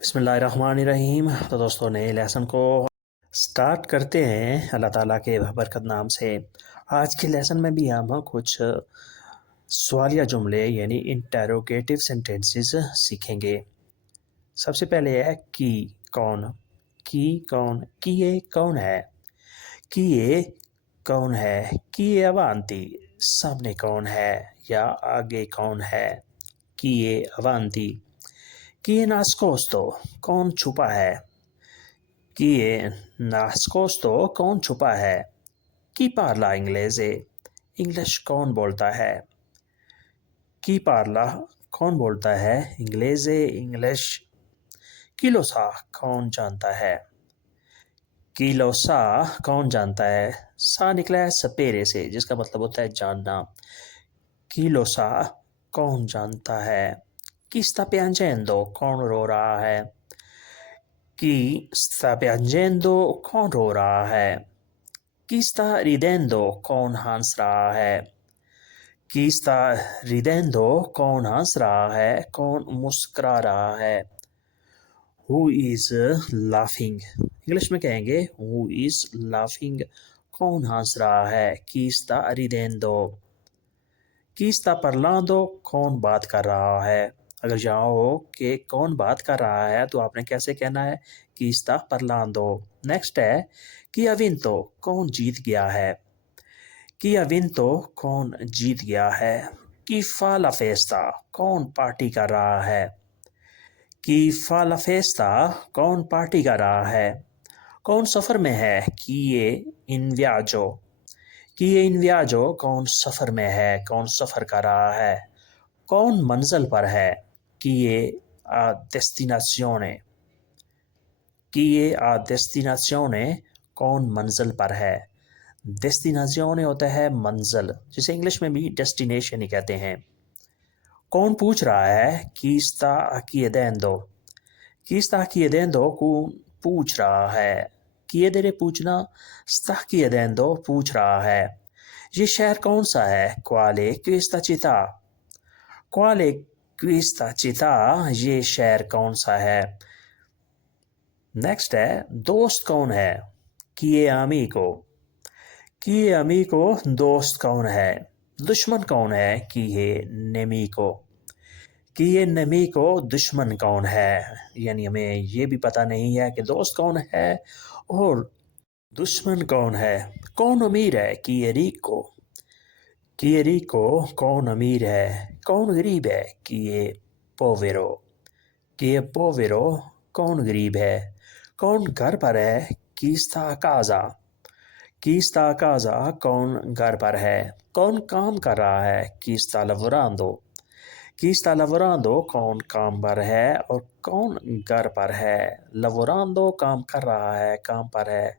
بسم اللہ الرحمن الرحیم۔ تو دوستوں نئے لیسن کو سٹارٹ کرتے ہیں اللہ تعالیٰ کے برکت نام سے۔ آج کے لیسن میں بھی ہم کچھ سوالیہ جملے یعنی انٹروگیٹو سینٹینسز سیکھیں گے۔ سب سے پہلے ہے کی کون، کی یہ کون ہے، کی یہ کون ہے، کی یہ اوانتی سامنے کون ہے یا آگے کون ہے، کی یہ اوانتی۔ Chi è nascosto کون چھپا ہے، chi è nascosto کون چھپا ہے۔ Chi parla inglese انگلش کون بولتا ہے، chi parla کون بولتا ہے inglese English. Chi lo sa کون جانتا ہے، chi lo sa کون جانتا ہے۔ سا نکلا ہے سپیرے سے جس کا مطلب ہوتا ہے جاننا۔ chi lo sa کون جانتا ہے۔ Chi sta piangendo کون رو رہا ہے، chi sta piangendo کون رو رہا ہے۔ Chi sta ridendo کون ہنس رہا ہے، chi sta ridendo کون ہنس رہا ہے، کون مسکرا رہا ہے۔ Who is laughing انگلش میں کہیں گے who is laughing کون ہنس رہا ہے۔ Chi sta ridendo۔ Chi sta parlando کون بات کر رہا ہے۔ اگر یہاں ہو کہ کون بات کر رہا ہے تو آپ نے کیسے کہنا ہے chi sta parlando۔ نیکسٹ ہے chi ha vinto کون جیت گیا ہے، chi ha vinto کون جیت گیا ہے۔ Chi fa la festa کون پارٹی کر رہا ہے، chi fa la festa کون پارٹی کر رہا ہے۔ کون سفر میں ہے، chi è in viaggio، chi è in viaggio کون سفر میں ہے، کون سفر کر رہا ہے۔ کون منزل پر ہے، chi è a destinazione، chi è a destinazione کون منزل پر ہے۔ ڈیسٹینیشن ہوتا ہے منزل جسے انگلش میں بھی ڈیسٹینیشن ہی کہتے ہیں۔ کون پوچھ رہا ہے، chi sta chiedendo، chi sta chiedendo کون پوچھ رہا ہے۔ chiedere پوچھنا، sta chiedendo پوچھ رہا ہے۔ یہ شہر کون سا ہے، quale questa città، quale questa città یہ شہر کون سا ہے۔ نیکسٹ ہے دوست کون ہے، chi è amico، chi è amico دوست کون ہے۔ دشمن کون ہے، chi è nemico، chi è nemico دشمن کون ہے۔ یعنی ہمیں یہ بھی پتہ نہیں ہے کہ دوست کون ہے اور دشمن کون ہے۔ کون امیر ہے، chi è ricco، chi è ricco کون امیر ہے۔ کون غریب ہے، chi è povero، chi è povero کون غریب ہے۔ کون گھر پر ہے، chi sta a casa، chi sta a casa کون گھر پر ہے۔ کون کام کر رہا ہے، chi sta lavorando، chi sta lavorando کون کام پر ہے اور کون گھر پر ہے۔ lavorando کام کر رہا ہے، کام پر ہے۔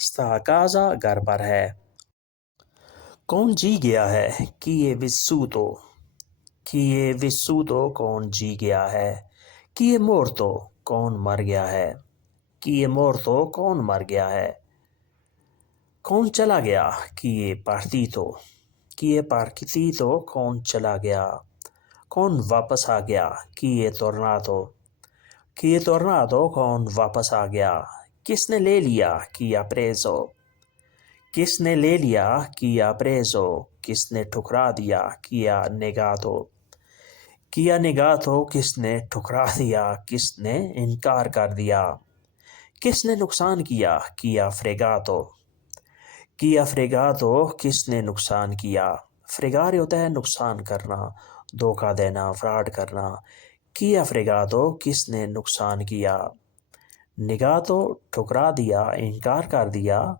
sta a casa گھر پر ہے۔ کون جی گیا ہے، chi è vissuto، chi è vissuto کون جی گیا ہے۔ chi è morto کون مر گیا ہے، chi è morto کون مر گیا ہے۔ کون چلا گیا، chi è partito، chi è partito کون چلا گیا۔ کون واپس آ گیا، chi è tornato، chi è tornato کون واپس آ گیا۔ کس نے لے لیا، chi ha preso، کس نے لے لیا، chi ha preso کس نے ٹھکرا دیا، chi ha negato، chi ha negato کس نے ٹھکرا دیا، کس نے انکار کر دیا۔ کس نے نقصان کیا، chi ha fregato، chi ha fregato کس نے نقصان کیا۔ فریگارے ہوتا ہے نقصان کرنا، دھوکہ دینا، فراڈ کرنا۔ chi ha fregato کس نے نقصان کیا۔ negato ٹھکرا دیا، انکار کر دیا۔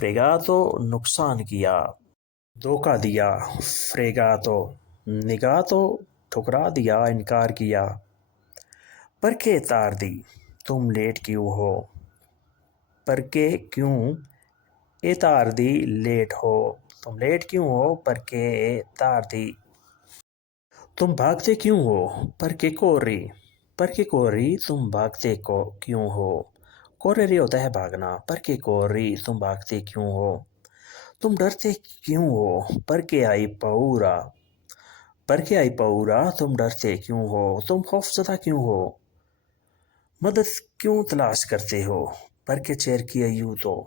fregato نقصان کیا، دھوکہ دیا۔ fregato negato ٹھکرا دیا، انکار کیا۔ perché tardi تم لیٹ کیوں ہو، perché کیوں e tardi لیٹ ہو، تم لیٹ کیوں ہو۔ perché tardi تم بھاگتے کیوں ہو، perché corri، perché corri تم بھاگتے کو کیوں ہو۔ correre ہوتا ہے بھاگنا، perché corri تم بھاگتے کیوں ہو۔ تم ڈرتے کیوں ہو، perché hai paura، perché hai paura تم ڈرتے کیوں ہو۔ تم خوف زدہ کیوں ہو، مدد کیوں تلاش کرتے ہو؟ perché cerchi aiuto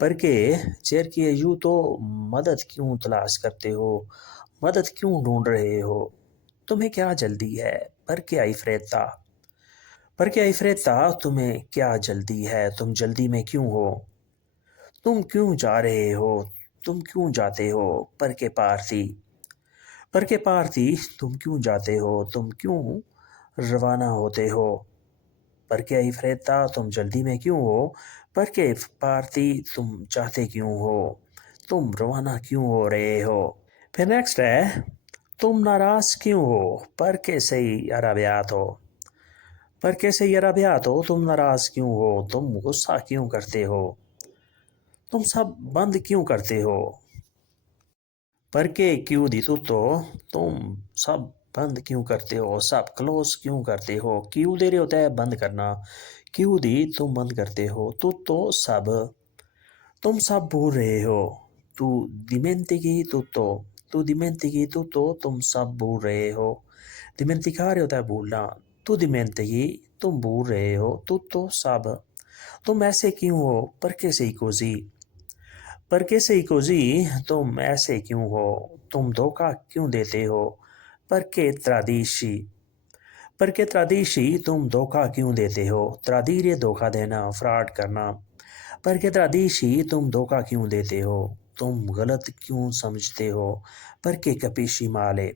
perché cerchi aiuto مدد کیوں تلاش کرتے ہو؟ مدد کیوں ڈھونڈ رہے ہو؟ تمہیں کیا جلدی ہے؟ perché hai fretta perché hai fretta تمہیں کیا جلدی ہے؟ تم جلدی میں کیوں ہو؟ تم کیوں جا رہے ہو؟ تم کیوں جاتے ہو؟ perché parti perché parti تم کیوں جاتے ہو؟ تم کیوں روانہ ہوتے ہو؟ perché hai fretta تم جلدی میں کیوں ہو؟ perché parti تم چاہتے کیوں ہو؟ تم روانہ کیوں ہو رہے ہو؟ پھر نیکسٹ ہے تم ناراض کیوں ہو؟ perché sei arrabbiato perché sei arrabbiato تم ناراض کیوں ہو؟ تم غصہ کیوں کرتے ہو؟ تم سب بند کیوں کرتے ہو؟ perché chiudi tutto تم سب بند کیوں کرتے ہو؟ سب کلوز کیوں کرتے ہو؟ chiudere ہوتا ہے بند کرنا، chiudi تم بند کرتے ہو، tutto سب، تم سب بھول رہے ہو، تو dimentichi tutto تو dimentichi tutto تم سب بھول رہے ہو، dimenticare ہوتا ہے بھولنا، تو dimentichi تم بھول رہے ہو، tutto سب، تم ایسے کیوں ہو؟ perché sei così perché sei così تم ایسے کیوں ہو؟ تم دھوکہ کیوں دیتے ہو؟ perché tradisci perché tradisci تم دھوکہ کیوں دیتے ہو؟ tradire دھوکہ دینا، فراڈ کرنا، perché tradisci تم دھوکہ کیوں دیتے ہو؟ تم غلط کیوں سمجھتے ہو؟ perché capisci male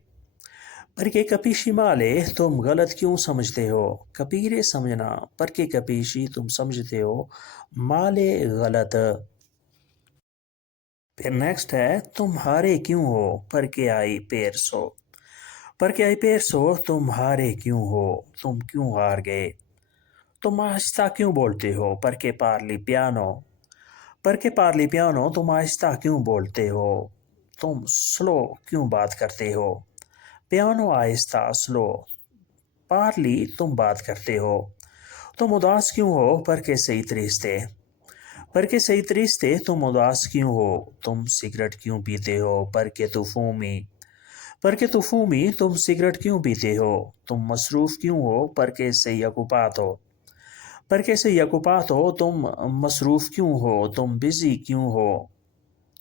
perché capisci male تم غلط کیوں سمجھتے ہو؟ capire سمجھنا، perché capisci تم سمجھتے ہو، male غلط۔ پھر نیکسٹ ہے تم ہارے کیوں ہو؟ perché hai perso perché hai perso تم ہارے کیوں ہو؟ تم کیوں ہار گئے؟ تم آہستہ کیوں بولتے ہو؟ perché parli piano perché parli piano تم آہستہ کیوں بولتے ہو؟ تم سلو کیوں بات کرتے ہو؟ piano آہستہ، سلو، parli تم بات کرتے ہو۔ تم اداس کیوں ہو؟ perché sei triste perché sei triste تم اداس کیوں ہو؟ تم سگریٹ کیوں پیتے ہو؟ perché tu fumi perché tu fumi تم سگریٹ کیوں پیتے ہو؟ تم مصروف کیوں ہو؟ perché sei occupato perché sei occupato تم مصروف کیوں ہو؟ تم بزی کیوں ہو؟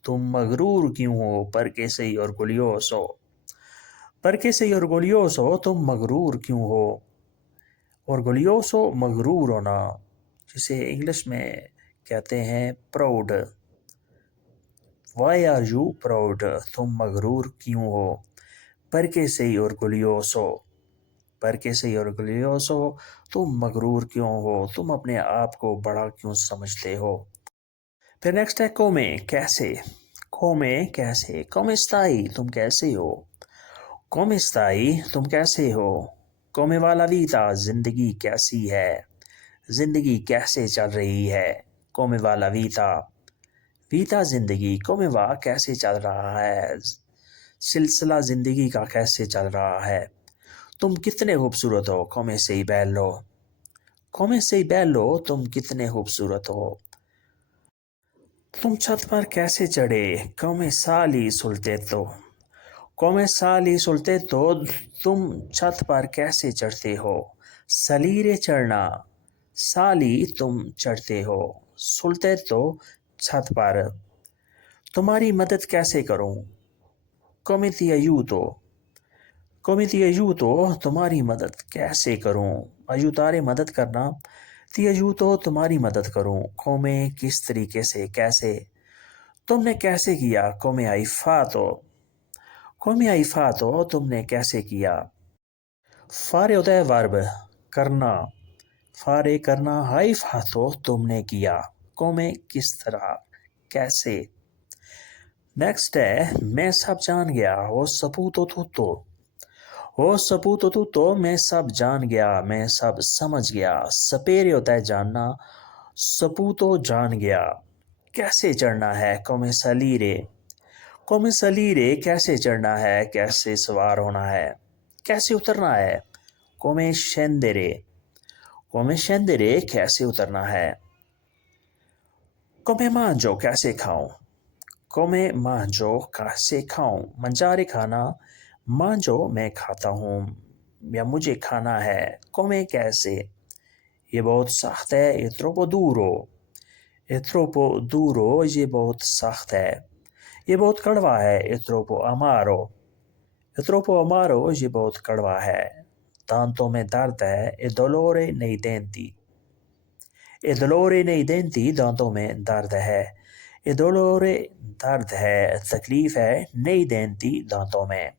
تم مغرور کیوں ہو؟ perché sei orgoglioso perché sei orgoglioso تم مغرور کیوں ہو؟ orgoglioso مغرور ہونا، جسے انگلش میں کہتے ہیں proud. why are you proud تم مغرور کیوں ہو؟ perché sei orgoglioso perché sei orgoglioso تم مغرور کیوں ہو؟ تم اپنے آپ کو بڑا کیوں سمجھتے ہو؟ پھر نیکسٹ ہے come کیسے، come کیسے، come stai تم کیسے ہو؟ come stai تم کیسے ہو؟ come va la vita زندگی کیسی ہے؟ زندگی کیسے چل رہی ہے؟ come va la vita ویتا زندگی، come va کیسے چل رہا ہے؟ سلسلہ زندگی کا کیسے چل رہا ہے؟ تم کتنے خوبصورت ہو؟ come sei bello come sei bello تم کتنے خوبصورت ہو؟ تم چھت پر کیسے چڑھے؟ come sali sul tetto come sali sul tetto تم چھت پر کیسے چڑھتے ہو؟ salire چڑھنا، sali تم چڑھتے ہو، sul tetto چھت پر۔ تمہاری مدد کیسے کروں؟ come ti aiuto come ti aiuto تمہاری مدد کیسے کروں؟ aiutare مدد کرنا، ti aiuto تمہاری مدد کروں، come کس طریقے سے، کیسے؟ تم نے کیسے کیا؟ come hai fatto come hai fatto تم نے کیسے کیا؟ fare ہوتا ہے ورب، کرنا، fare کرنا، hai fatto تم نے کیا، come کس طرح، کیسے؟ نیکسٹ ہے میں سب جان گیا، ho saputo tutto ho saputo tutto میں سب جان گیا، میں سب سمجھ گیا، sapere ہوتا ہے جاننا، saputo جان گیا۔ کیسے چڑھنا ہے؟ come salire come salire کیسے چڑھنا ہے، کیسے سوار ہونا ہے؟ کیسے اترنا ہے؟ come scendere come scendere کیسے اترنا ہے؟ come mangio کیسے کھاؤں؟ come mangio کیسے کھاؤں؟ mangiare کھانا، mangio میں کھاتا ہوں یا مجھے کھانا ہے، come کیسے؟ یہ بہت سخت ہے. È troppo duro. È troppo duro. یہ بہت سخت ہے. یہ بہت کڑوا ہے. È troppo amaro. È troppo amaro. یہ بہت کڑوا ہے. دانتوں میں درد ہے. E dolore nei denti. E dolore nei denti. دانتوں میں درد ہے. E dolore درد ہے, تکلیف ہے. Nei denti. دانتوں میں.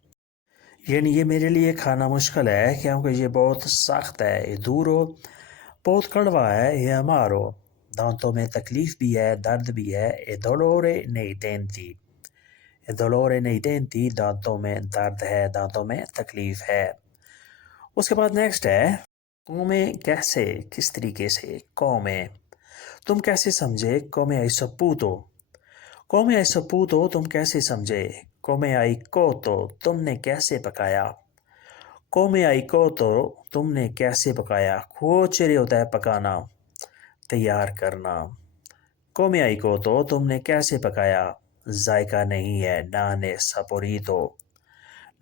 یعنی یہ میرے لیے کھانا مشکل ہے کیونکہ یہ بہت سخت ہے. E duro بہت کڑوا ہے. E amaro دانتوں میں تکلیف بھی ہے, درد بھی ہے. E dolore nei denti. E dolore nei denti. دانتوں میں درد ہے, دانتوں میں تکلیف ہے. اس کے بعد نیکسٹ ہے come کیسے, کس طریقے سے. come تم کیسے سمجھے. come hai saputo. come hai saputo تم کیسے سمجھے. come hai cotto تم نے کیسے پکایا. come hai cotto تم نے کیسے پکایا. cuocere ہوتا ہے پکانا, تیار کرنا. come hai cotto تم نے کیسے پکایا. ذائقہ نہیں ہے. non è saporito.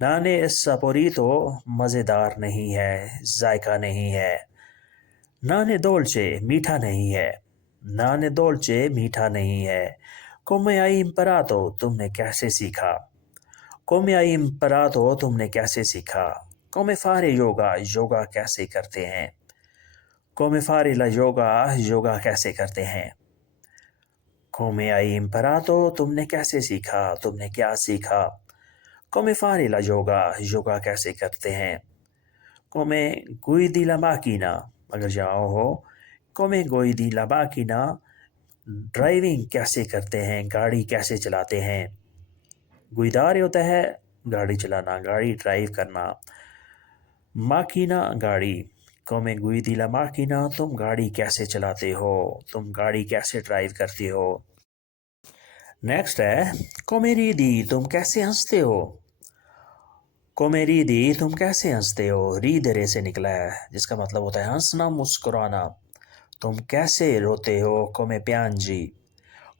non è saporito مزیدار نہیں ہے, ذائقہ نہیں ہے. non è dolce میٹھا نہیں ہے. non è dolce میٹھا نہیں ہے. come hai imparato تم نے کیسے سیکھا. come hai imparato تم نے کیسے سیکھا. come fare yoga یوگا کیسے کرتے ہیں. come fare la yoga yoga کیسے کرتے ہیں. come hai imparato تم نے کیسے سیکھا, تم نے کیا سیکھا. come fare la yoga yoga کیسے کرتے ہیں. come guidi la macchina اگر جاؤ ہو. come guidi la macchina driving کیسے کرتے ہیں, گاڑی کیسے چلاتے ہیں. guidare ہوتا ہے گاڑی چلانا, گاڑی ڈرائیو کرنا. macchina گاڑی. come guidi la macchina تم گاڑی کیسے چلاتے ہو, تم گاڑی کیسے ڈرائیو کرتے ہو. نیکسٹ ہے come ridi تم کیسے ہنستے ہو. come ridi تم کیسے ہنستے ہو. ridere سے نکلا ہے جس کا مطلب ہوتا ہے ہنسنا, مسکرانا. تم کیسے روتے ہو. come piangi.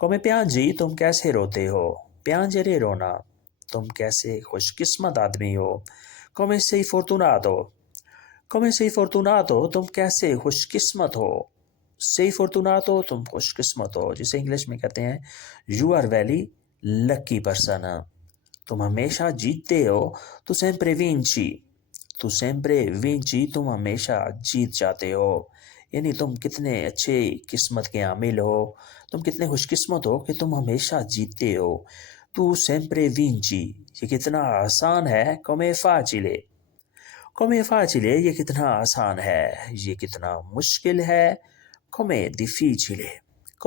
come piangi تم کیسے روتے ہو. piangere رونا. تم کیسے خوش قسمت آدمی ہو. come sei fortunato. come sei fortunato تم کیسے خوش قسمت ہو. sei fortunato تم خوش قسمت ہو, جسے انگلش میں کہتے ہیں you are very lucky person. تم ہمیشہ جیتتے ہو. تو sempre vinci. تو sempre vinci تم ہمیشہ جیت جاتے ہو. یعنی تم کتنے اچھے قسمت کے عامل ہو, تم کتنے خوش قسمت ہو کہ تم ہمیشہ جیتتے ہو. تو sempre vinci یہ کتنا آسان ہے. come facile. come facile یہ کتنا آسان ہے, یہ کتنا مشکل ہے. come difficile.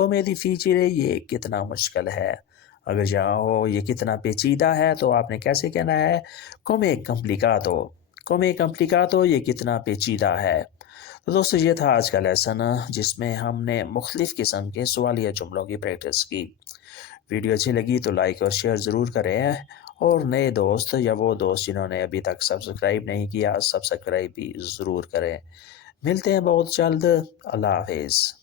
come difficile یہ کتنا مشکل ہے. اگر جاؤ یہ کتنا پیچیدہ ہے تو آپ نے کیسے کہنا ہے. come complicato. come complicato یہ کتنا پیچیدہ ہے. تو دوستو یہ تھا آج کا لیسن جس میں ہم نے مختلف قسم کے سوالیہ جملوں کی پریکٹس کی. ویڈیو اچھی لگی تو لائک اور شیئر ضرور کریں, اور نئے دوست یا وہ دوست جنہوں نے ابھی تک سبسکرائب نہیں کیا سبسکرائب بھی ضرور کریں. ملتے ہیں بہت جلد. اللہ حافظ.